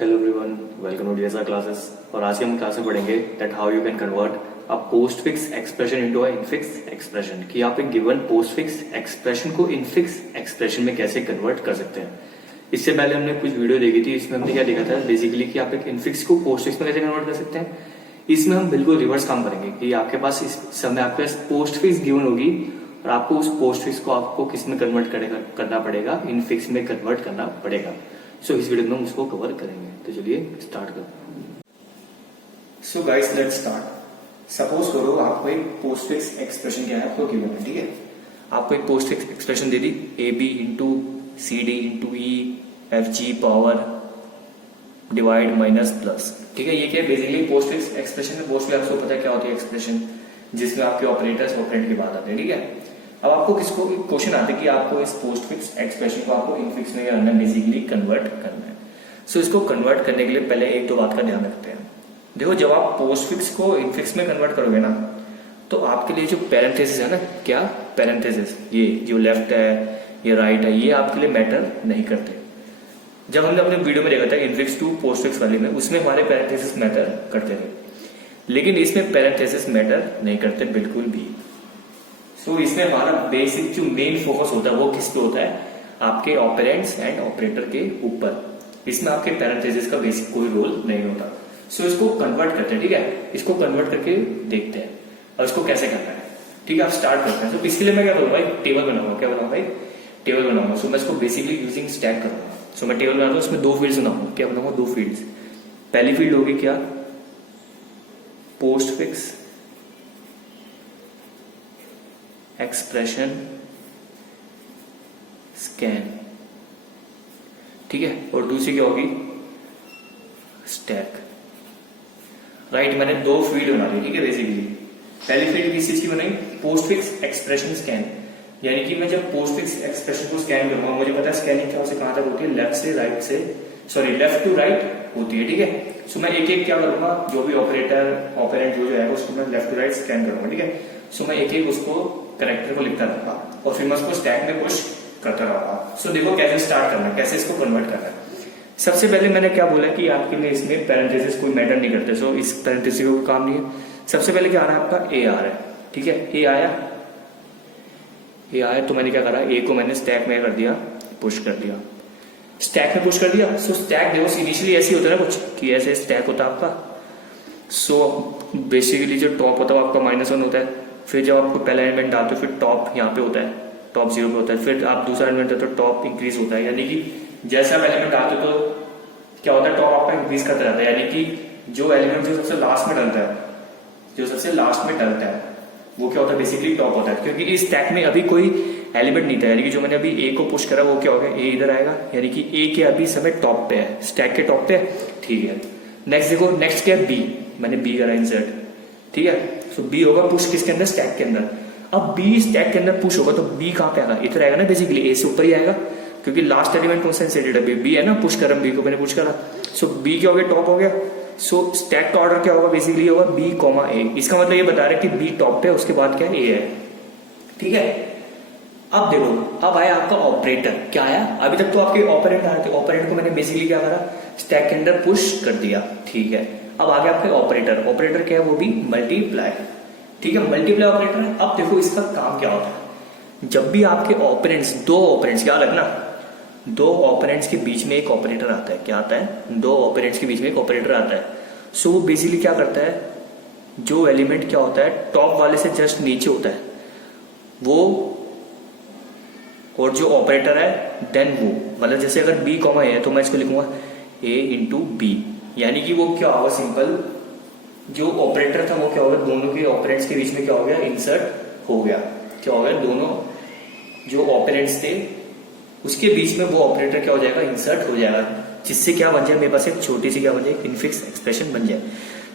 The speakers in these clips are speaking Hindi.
Hello everyone, welcome to DSR classes. और आज के हम क्लास में पढ़ेंगे that how you can convert a postfix expression into a infix expression, कि आप एक गिवन पोस्ट फिक्स एक्सप्रेशन को इनफिक्स एक्सप्रेशन में कैसे कन्वर्ट कर सकते हैं। इससे पहले हमने कुछ वीडियो देखी थी, इसमें हमने क्या देखा था बेसिकली कि आप एक इनफिक्स को पोस्ट फिक्स में कैसे कन्वर्ट कर सकते हैं। इसमें हम बिल्कुल रिवर्स काम करेंगे कि आपके पास इस समय आपके पास पोस्ट फिक्स गिवन होगी और आपको उस पोस्ट फिक्स को आपको किस में कन्वर्ट करना पड़ेगा, इनफिक्स में कन्वर्ट करना पड़ेगा। सो इस वीडियो में हम उसको कवर करेंगे। तो चलिए स्टार्ट करो। So guys let's start. Suppose करो आपको एक पोस्ट फिक्स एक्सप्रेशन क्या है आपको गिवन है, ठीक है। आपको एक पोस्ट फिक्स एक्सप्रेशन दे दी, A B into C D into E F G power divide minus plus, ठीक है। ये क्या है बेसिकली पोस्ट फिक्स एक्सप्रेशन में मोस्टली आपको पता है क्या होती है एक्सप्रेशन, जिसमें आपके ऑपरेटर्स ऑपरेंड की बात आती है, ठीक है। अब आपको किसको क्वेश्चन आते हैं कि आपको इस पोस्ट फिक्स एक्सप्रेशन को आपको इनफिक्स में करना है, बेसिकली कन्वर्ट करना है। सो इसको कन्वर्ट करने के लिए पहले एक दो बात का ध्यान रखते हैं। देखो, जब आप पोस्ट फिक्स को इनफिक्स में कन्वर्ट करोगे ना, तो आपके लिए जो पैरेंथेसिस है ना, क्या पैरेंथेसिस, ये जो लेफ्ट है ये राइट है, ये आपके लिए मैटर नहीं करते। जब हमने अपने वीडियो में देखा था इनफिक्स टू पोस्ट फिक्स वाले में, उसमें हमारे पैरेंथेसिस मैटर करते थे, लेकिन इसमें पैरेंथेसिस मैटर नहीं करते बिल्कुल भी। सो इसमें हमारा बेसिक जो मेन फोकस होता है वो किस पे होता है, आपके ऑपरेंड्स एंड ऑपरेटर के ऊपर। इसमें आपके पैरेंथेसिस का बेसिक कोई रोल नहीं होता। सो इसको कन्वर्ट करते हैं, ठीक है। इसको कन्वर्ट करके देखते हैं और इसको कैसे करना है, ठीक है। आप स्टार्ट करते हैं। तो इसके लिए मैं क्या करूंगा, एक टेबल बनाऊंगा। क्या बनाऊंगा, एक टेबल बनाऊंगा। सो मैं इसको बेसिकली यूजिंग स्टैक करूंगा। सो मैं टेबल बनाऊंगा, उसमें दो फील्ड्स बनाऊंगा। क्या बनाऊंगा, दो फील्ड्स। पहली फील्ड होगी क्या, पोस्ट फिक्स एक्सप्रेशन स्कैन, ठीक है। और दूसरी क्या होगी, स्टैक, राइट। मैंने दो फील्ड बना ली, ठीक है। बेसिकली पहली फील्ड किस चीज की बनाई, पोस्ट फिक्स एक्सप्रेशन स्कैन, यानी कि मैं जब पोस्ट फिक्स एक्सप्रेशन को स्कैन करूंगा, मुझे पता है स्कैनिंग कहां से कहां तक होती है, लेफ्ट से राइट से, सॉरी लेफ्ट टू राइट होती है, ठीक है। सो मैं एक एक क्या करूंगा, जो भी ऑपरेटर ऑपरेंट जो है उसको मैं लेफ्ट टू राइट स्कैन करूंगा, ठीक है। सो मैं एक एक उसको करेक्टर को लिखता रहूंगा और फिर मैं उसको स्टैक में पुश करता रहूंगा। सो देखो कैसे स्टार्ट करना है, कैसे इसको कन्वर्ट करना है। सबसे पहले मैंने क्या बोला कि आपके लिए इसमें पैरेंथेसिस कोई मैटर नहीं करते। सो इस पैरेंथेसिस को काम नहीं है। सबसे पहले क्या आ रहा है आपका, ए आ रहा है, ठीक है। ए आया तो मैंने क्या करा, ए को मैंने स्टैक में कर दिया, पुश कर दिया, स्टैक में पुश कर दिया। सो स्टैक देखो इनिशियली ऐसे होता है ना कुछ, कि ऐसे स्टैक होता है आपका। सो बेसिकली जो टॉप होता है आपका -1 होता है। फिर जब आपको पहला एलिमेंट डालते हो, फिर टॉप यहाँ पे होता है, टॉप 0 पे होता है। फिर आप दूसरा एलिमेंट डालते हो तो टॉप इंक्रीज होता है, यानी कि जैसे आप एलिमेंट डालते हो तो क्या होता है, टॉप आपका इंक्रीज करता रहता है। यानी कि जो एलिमेंट जो सबसे लास्ट में डलता है, वो क्या होता है, बेसिकली टॉप होता है। क्योंकि इस स्टैक में अभी कोई एलिमेंट नहीं था, यानी कि जो मैंने अभी ए को पुश करा वो क्या हो गया, ए इधर आएगा, यानी कि ए के अभी समय टॉप पे है, स्टैक के टॉप पे, ठीक है। नेक्स्ट देखो, नेक्स्ट क्या है, बी, मैंने बी करा इंसर्ट, ठीक है। सो बी होगा पुश किसके अंदर, स्टैक के अंदर। अब बी स्टैक के अंदर पुश होगा तो बी कहां पे आएगा, इधर आएगा ना, बेसिकली ए से ऊपर ही आएगा, क्योंकि लास्ट एलिमेंट कौन सा इंसर्टेड है, बी है ना। पुश कर बी को मैंने पुश करा, सो बी क्या हो गया, टॉप हो गया। सो स्टैक का ऑर्डर क्या होगा, बेसिकली होगा बी कॉमा ए। इसका मतलब ये बता रहा है कि बी टॉप पे, उसके बाद क्या है, ए है, ठीक है। अब देखो, अब आया आपका ऑपरेटर, क्या आया, अभी तक तो आपके ऑपरेंट आ रहे थे, ऑपरेंट को मैंने बेसिकली क्या करा, स्टैक के अंदर पुश कर दिया, ठीक है। अब आगे आपके ऑपरेटर, ऑपरेटर क्या है, वो भी मल्टीप्लाई, ठीक है, मल्टीप्लाई ऑपरेटर है। अब देखो इसका काम क्या होता है, जब भी आपके ऑपरेंट्स, दो ऑपरेंट्स, क्या रखना, दो ऑपरेंट्स के बीच में एक ऑपरेटर आता है, क्या आता है, दो ऑपरेंट्स के बीच में एक ऑपरेटर आता है। सो वो बेसिकली क्या करता है, जो एलिमेंट क्या होता है टॉप वाले से जस्ट नीचे होता है वो, और जो ऑपरेटर है देन वो, मतलब जैसे अगर बी कॉमा ए है तो मैं इसको लिखूंगा ए इंटू बी, यानी कि वो क्या होगा, सिंपल जो ऑपरेटर था वो क्या होगा, दोनों के ऑपरेंट्स के बीच में क्या हो गया, इंसर्ट हो गया। क्या हो गया, दोनों जो ऑपरेंट्स थे उसके बीच में वो ऑपरेटर क्या हो जाएगा, इंसर्ट हो जाएगा, जिससे क्या बन जाए, मेरे पास एक छोटी सी क्या बन जाए, इनफिक्स एक्सप्रेशन बन जाए।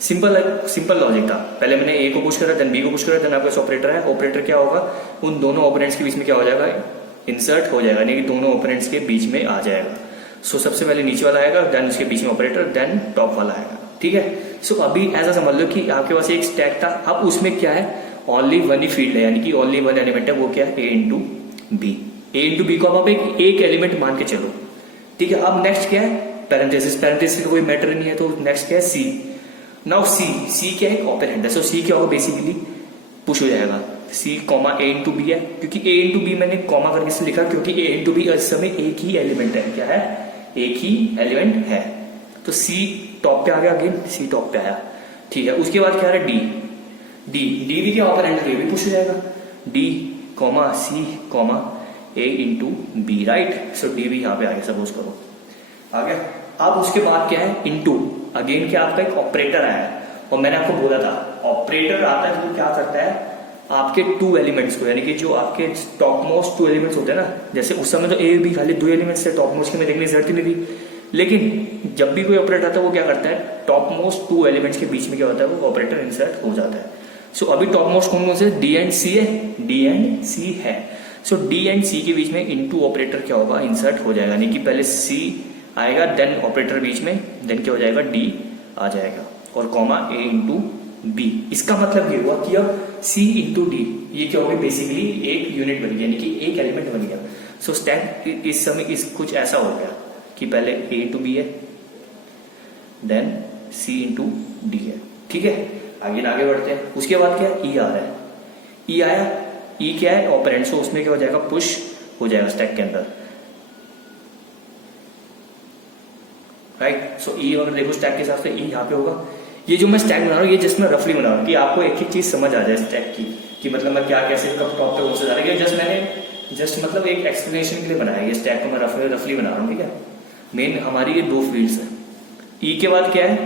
सिंपल लॉजिक था। पहले मैंने ए को पुश करा, देन बी को पुश करा, देन आपके पास ऑपरेटर है, ऑपरेटर क्या होगा, उन दोनों ऑपरेंट्स के बीच में क्या हो जाएगा, इंसर्ट हो जाएगा, यानी कि दोनों ऑपरेंट्स के बीच में आ जाएगा। सो सबसे पहले नीचे वाला आएगा, देन उसके बीच में ऑपरेटर, देन टॉप वाला आएगा, ठीक है। सो अभी ऐसा समझ लो कि आपके पास एक स्टैक था, अब उसमें क्या है, ओनली वन ही फील्ड है, यानी कि ओनली वन एलिमेंट है, वो क्या है, ए इंटू बी। ए इंटू बी को आप एक एलिमेंट मान के चलो, ठीक है। अब नेक्स्ट क्या है, पैरेंथेसिस, पैरेंथेसिस का कोई मैटर नहीं है, तो नेक्स्ट क्या है सी। नाउ सी क्या है, ऑपरेंड है, सो सी क्या होगा, बेसिकली पुश हो जाएगा। C comma A into B है, क्योंकि ए इंटू बी मैंने कॉमा करके से लिखा क्योंकि ए इंटू बी इस समय एक ही एलिमेंट है। क्या है, एक ही एलिमेंट है। तो सी टॉप पे आ गया, अगेन सी टॉप पे आया, ठीक है। उसके बाद क्या है, डी भी क्या ऑपरेंड है, भी पुश हो जाएगा। D comma C comma A into B, right. So D भी यहाँ पे आ गया, सपोज करो आ गया। अब उसके बाद क्या है, इंटू, अगेन क्या आपका एक ऑपरेटर आया है, और मैंने आपको बोला था ऑपरेटर आता है तो क्या करता है, आपके टू एलिमेंट्स को, यानी कि जो आपके टॉप मोस्ट टू एलिमेंट्स होते हैं ना, जैसे उस समय तो ए बी खाली दो एलिमेंट्स थे, टॉप मोस्ट की में देखने की जरूरत ही नहीं थी। लेकिन जब भी कोई ऑपरेटर आता है वो क्या करता है, टॉप मोस्ट टू एलिमेंट्स के बीच में क्या होता है, वो ऑपरेटर इंसर्ट हो जाता है। सो अभी टॉप मोस्ट कौन कौन से, डी एंड सी है, डी एंड सी है। सो डी एंड सी के बीच में इनटू ऑपरेटर क्या होगा, इंसर्ट हो जाएगा, यानी कि पहले सी आएगा, देन ऑपरेटर बीच में, देन क्या हो जाएगा, डी आ जाएगा, और कॉमा ए इंटू बी। इसका मतलब ये हुआ कि अब सी इंटू डी ये क्या हो गया, बेसिकली एक यूनिट बन गया, यानी कि एक एलिमेंट बन गया। सो स्टैक इस समय इस कुछ ऐसा हो गया कि पहले ए इंटू बी है, देन सी इंटू डी है, ठीक है। आगे बढ़ते हैं। उसके बाद क्या है, ई आ रहा है, ई आया, ई क्या है, ऑपरेंड, सो उसमें क्या हो जाएगा, पुश हो जाएगा स्टैक के अंदर, राइट। सो ई अगर देखो स्टैक के हिसाब से ई यहाँ पे होगा। ये जो मैं स्टैक बना रहा हूँ ये जस्ट मैं रफली बना रहा हूँ कि आपको एक एक चीज समझ आ जाए स्टैक की, कि मतलब मैं क्या कैसे कब टॉप पे कौन सा जा रहा है। जस्ट मैंने मतलब एक एक्सप्लेनेशन के लिए बनाया ये स्टैक को, मैं रफली बना रहा हूँ, ठीक है। मेन हमारी ये दो फील्ड्स है। ई के बाद क्या है,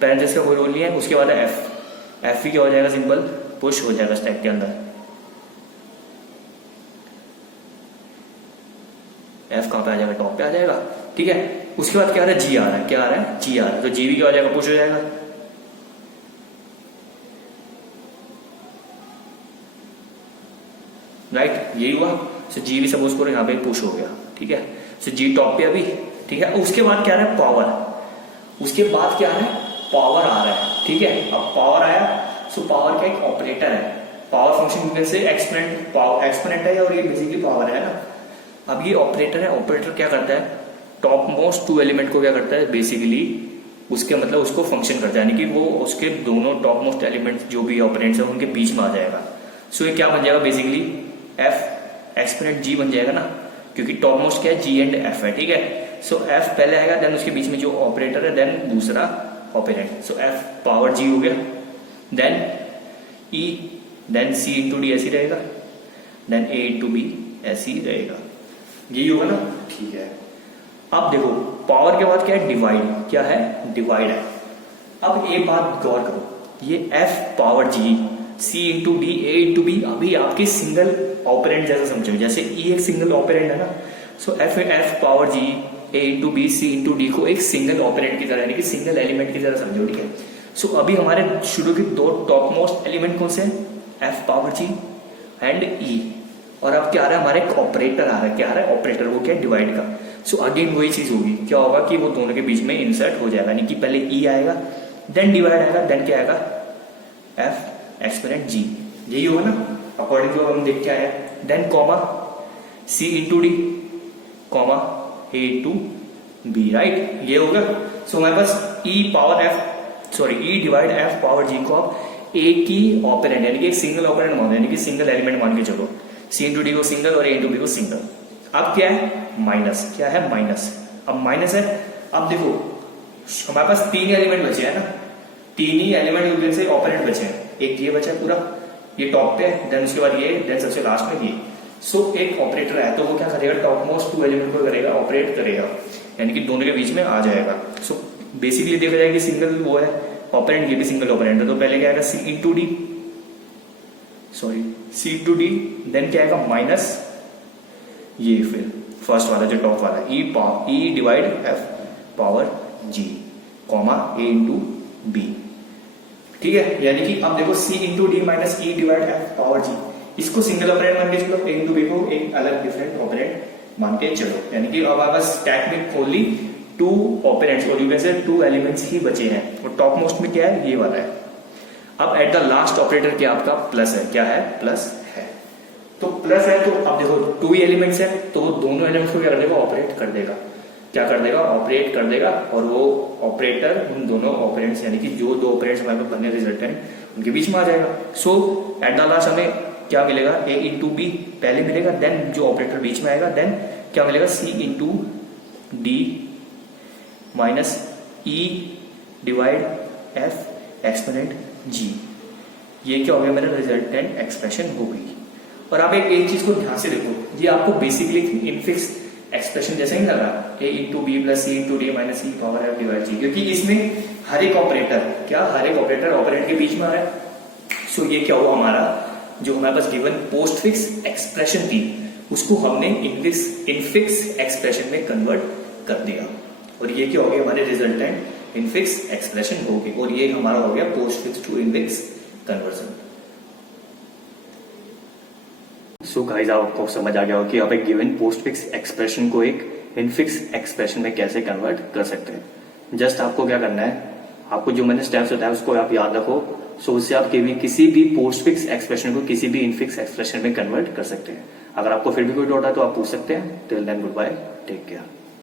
पैरेंथेसिस का कोई रोल नहीं है। उसके बाद है एफ, एफ भी क्या हो जाएगा, सिंपल पुश हो जाएगा स्टैक के अंदर। एफ कहां पे आ जाएगा, टॉप पे आ जाएगा, ठीक है। उसके बाद क्या आ रहा है, जी आ रहा है, क्या आ रहा है, जी आ रहा है, तो जी भी क्या हो जाएगा, पुश हो जाएगा, राइट। यही हुआ। सो जी भी सपोज करो यहाँ पे पुश हो गया, ठीक है। सो जी टॉप पे अभी, ठीक है। उसके बाद क्या आ रहा है, पावर। उसके बाद क्या आ रहा है, पावर आ रहा है, ठीक है। अब पावर आया, सो पावर क्या एक ऑपरेटर है, पावर फंक्शन से एक्सपोनेंट है, और ये बेसिकली पावर है ना। अब ये ऑपरेटर है, ऑपरेटर क्या करता है, टॉप मोस्ट टू एलिमेंट को क्या करता है, बेसिकली उसके मतलब उसको फंक्शन करता है, यानी कि वो उसके दोनों टॉप मोस्ट एलिमेंट जो भी ऑपरेंट्स है उनके बीच में आ जाएगा। सो ये क्या बन जाएगा, बेसिकली एफ एक्सपोनेंट जी बन जाएगा ना, क्योंकि टॉप मोस्ट क्या है, जी एंड एफ है, ठीक है। सो एफ पहले आएगा, देन उसके बीच में जो ऑपरेटर है, देन दूसरा ऑपरेंट। सो एफ पावर जी हो गया, देन ई, देन सी इंटू डी ऐसी रहेगा, देन ए इंटू बी ऐसी रहेगा, यही होगा ना, ठीक है। अब देखो पावर के बाद क्या है, डिवाइड, क्या है, डिवाइड है। अब एक बात गौर करो, ये एफ पावर जी, सी इंटू डी, ए इंटू बी, अभी आपके सिंगल ऑपरेंट जैसा समझो, जैसे ई एक सिंगल ऑपरेंट है ना। सो एफ पावर जी, ए इंटू बी, सी इंटू डी को एक सिंगल ऑपरेंट की तरह, यानी कि सिंगल एलिमेंट की तरह समझो, ठीक है। सो अभी हमारे शुरू के दो टॉप मोस्ट एलिमेंट कौन से हैं, एफ पावर जी एंड ई, और अब क्या आ रहा है, हमारे एक ऑपरेटर आ रहा है, क्या आ रहा है, ऑपरेटर, वो क्या है, डिवाइड का। सो अगेन वही चीज होगी, क्या होगा कि वो दोनों के बीच में इंसर्ट हो जाएगा, यानी कि पहले ई आएगा, देन डिवाइड आएगा, देन क्या आएगा, एफ एक्सपोनेंट जी, यही होगा ना, अकॉर्डिंग टू हम देख के आए। Then comma C into D, comma A into B, right, ये होगा। सो हमारे पास E power F, sorry E divide F power G को आप एक ही ऑपरेंट, यानी कि एक सिंगल ऑपरेंट मान, यानी कि सिंगल एलिमेंट मान के चलो, सी इंटू डी को सिंगल और ए इंटू बी को सिंगल। अब क्या है, माइनस, क्या है, माइनस। अब माइनस है, अब देखो हमारे पास तीन एलिमेंट बचे हैं ना, तीन ही एलिमेंट से ऑपरेंट बचे हैं, एक ये बचा है पूरा, ये टॉप पे है, देन उसके बाद ये, देन सबसे लास्ट में ये। सो एक ऑपरेटर है, तो वो क्या करेगा, टॉप मोस्ट टू एलिमेंट को करेगा, ऑपरेट करेगा, यानी कि दोनों के बीच में आ जाएगा। सो बेसिकली देखा जाए कि सिंगल वो है ऑपरेंट, ये भी सिंगल ऑपरेंट है, तो पहले क्या आएगा, C into D, sorry C into D, then क्या आएगा, माइनस ये, फिर फर्स्ट वाला जो टॉप वाला E divide F power G, comma A into B, ठीक है। यानी कि अब देखो C into D minus E divide F power G, इसको सिंगल ऑपरेंट मान के चलो, ए इंटू बी को एक अलग डिफरेंट ऑपरेंट मान के चलो, यानी कि अब आपका स्टैक में ओनली टू ऑपरेंट्स, और you can say two elements ही बचे हैं, और टॉप मोस्ट में क्या है, ये वाला है। अब एट द लास्ट ऑपरेटर क्या आपका प्लस है, क्या है, प्लस है। तो प्लस है, तो अब देखो टू ही एलिमेंट्स है, तो वो दोनों एलिमेंट्स को क्या कर देगा, ऑपरेट कर देगा। क्या कर देगा, ऑपरेट कर देगा, और वो ऑपरेटर उन दोनों ऑपरेंड्स यानी कि जो दो ऑपरेंड्स हमारे पास बनने रिजल्टेंट उनके बीच में आ जाएगा. सो एट द लास्ट हमें क्या मिलेगा, a इंटू बी पहले मिलेगा, देन जो ऑपरेटर बीच में आएगा, देन क्या मिलेगा, c into D minus E divide f exponent g. ये क्या हो गया, मेरा रिजल्टेंट एक्सप्रेशन हो गई. और आप एक चीज को ध्यान से देखो, ये आपको बेसिकली इनफिक्स एक्सप्रेशन जैसा ही लगा, a into B plus C into D minus C power f divide g, क्योंकि इसमें हर एक ऑपरेटर ऑपरेंड के बीच में आ रहा है. सो ये क्या हुआ, हमारा जो हमारे पास गिवन पोस्ट फिक्स एक्सप्रेशन थी उसको हमने इनफिक्स एक्सप्रेशन में कन्वर्ट कर दिया, और ये क्या हो गया, हमारे रिजल्टेंट इनफिक्स एक्सप्रेशन हो गई, और ये हमारा हो गया postfix to infix conversion. So guys आपको समझ आ गया हो कि आप एक गिवन पोस्ट फिक्स एक्सप्रेशन को एक इनफिक्स एक्सप्रेशन में कैसे कन्वर्ट कर सकते हैं. जस्ट आपको क्या करना है, आपको जो मैंने स्टेप्स बताया उसको आप याद रखो. सो उससे आप किसी भी पोस्ट फिक्स एक्सप्रेशन को किसी भी इनफिक्स एक्सप्रेशन में कन्वर्ट कर सकते हैं. अगर आपको फिर भी कोई डाउट है तो आप पूछ सकते हैं. Till then goodbye, take care.